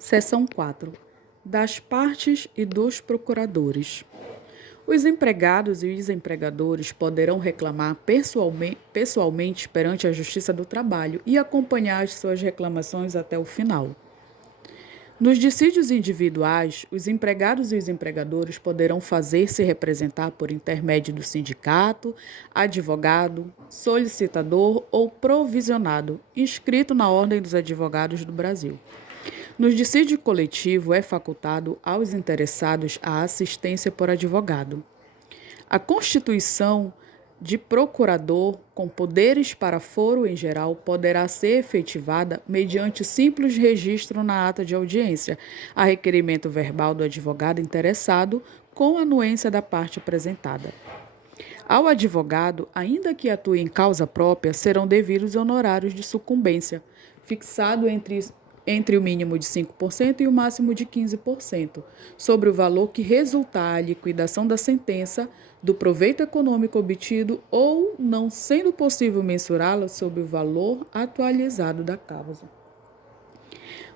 Seção 4. Das partes e dos procuradores. Os empregados e os empregadores poderão reclamar pessoalmente perante a Justiça do Trabalho e acompanhar as suas reclamações até o final. Nos dissídios individuais, os empregados e os empregadores poderão fazer-se representar por intermédio do sindicato, advogado, solicitador ou provisionado, inscrito na Ordem dos Advogados do Brasil. No dissídio coletivo, é facultado aos interessados a assistência por advogado. A constituição de procurador com poderes para foro em geral poderá ser efetivada mediante simples registro na ata de audiência, a requerimento verbal do advogado interessado, com anuência da parte apresentada. Ao advogado, ainda que atue em causa própria, serão devidos honorários de sucumbência, fixado entre o mínimo de 5% e o máximo de 15%, sobre o valor que resultar a liquidação da sentença, do proveito econômico obtido ou, não sendo possível mensurá-la, sobre o valor atualizado da causa.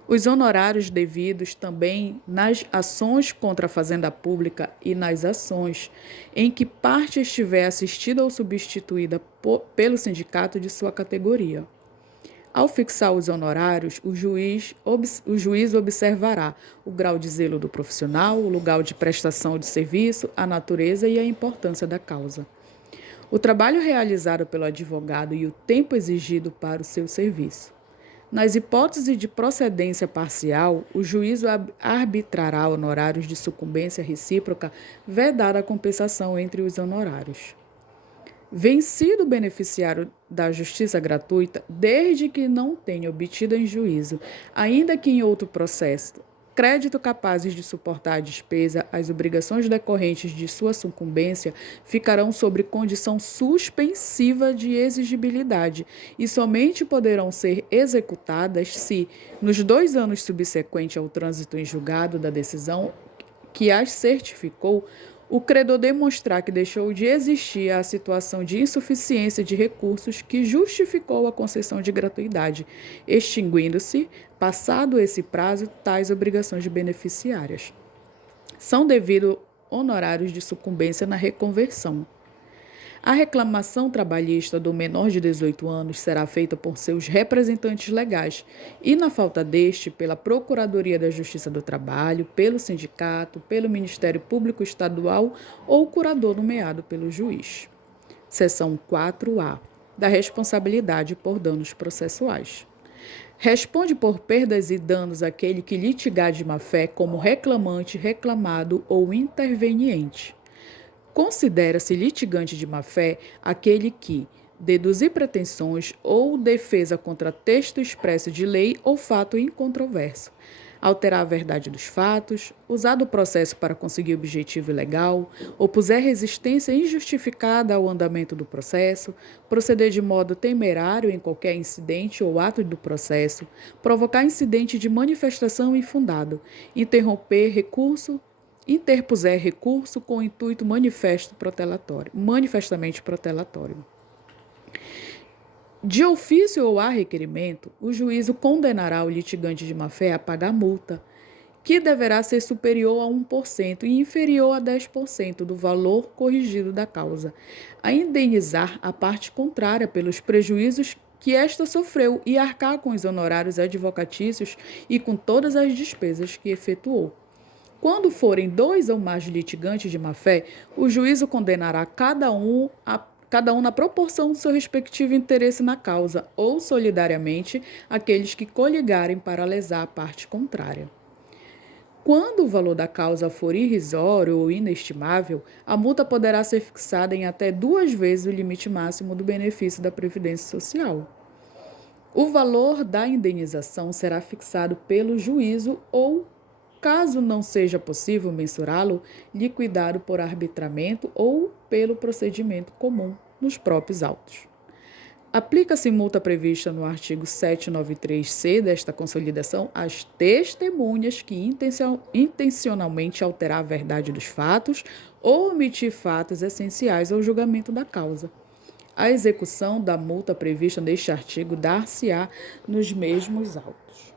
Os honorários devidos também nas ações contra a fazenda pública e nas ações em que parte estiver assistida ou substituída pelo sindicato de sua categoria. Ao fixar os honorários, o juiz observará o grau de zelo do profissional, o lugar de prestação de serviço, a natureza e a importância da causa, o trabalho realizado pelo advogado e o tempo exigido para o seu serviço. Nas hipóteses de procedência parcial, o juízo arbitrará honorários de sucumbência recíproca, vedada a compensação entre os honorários. Vencido o beneficiário da justiça gratuita, desde que não tenha obtido em juízo, ainda que em outro processo, crédito capazes de suportar a despesa, as obrigações decorrentes de sua sucumbência ficarão sobre condição suspensiva de exigibilidade e somente poderão ser executadas se, nos 2 anos subsequentes ao trânsito em julgado da decisão que as certificou, o credor demonstrar que deixou de existir a situação de insuficiência de recursos que justificou a concessão de gratuidade, extinguindo-se, passado esse prazo, tais obrigações de beneficiárias. São devidos honorários de sucumbência na reconversão. A reclamação trabalhista do menor de 18 anos será feita por seus representantes legais e, na falta deste, pela Procuradoria da Justiça do Trabalho, pelo sindicato, pelo Ministério Público Estadual ou curador nomeado pelo juiz. Seção 4A. Da responsabilidade por danos processuais. Responde por perdas e danos aquele que litigar de má-fé como reclamante, reclamado ou interveniente. Considera-se litigante de má-fé aquele que deduzir pretensões ou defesa contra texto expresso de lei ou fato incontroverso, alterar a verdade dos fatos, usar do processo para conseguir objetivo ilegal, opuser resistência injustificada ao andamento do processo, proceder de modo temerário em qualquer incidente ou ato do processo, provocar incidente de manifestação infundado, interpuser recurso com intuito manifestamente protelatório. De ofício ou a requerimento, o juízo condenará o litigante de má-fé a pagar multa, que deverá ser superior a 1% e inferior a 10% do valor corrigido da causa, a indenizar a parte contrária pelos prejuízos que esta sofreu e arcar com os honorários advocatícios e com todas as despesas que efetuou. Quando forem 2 ou mais litigantes de má-fé, o juízo condenará cada um na proporção do seu respectivo interesse na causa, ou solidariamente aqueles que coligarem para lesar a parte contrária. Quando o valor da causa for irrisório ou inestimável, a multa poderá ser fixada em até 2 vezes o limite máximo do benefício da Previdência Social. O valor da indenização será fixado pelo juízo ou, caso não seja possível mensurá-lo, liquidado por arbitramento ou pelo procedimento comum nos próprios autos. Aplica-se multa prevista no artigo 793-C desta consolidação às testemunhas que intencionalmente alterar a verdade dos fatos ou omitir fatos essenciais ao julgamento da causa. A execução da multa prevista neste artigo dar-se-á nos mesmos autos.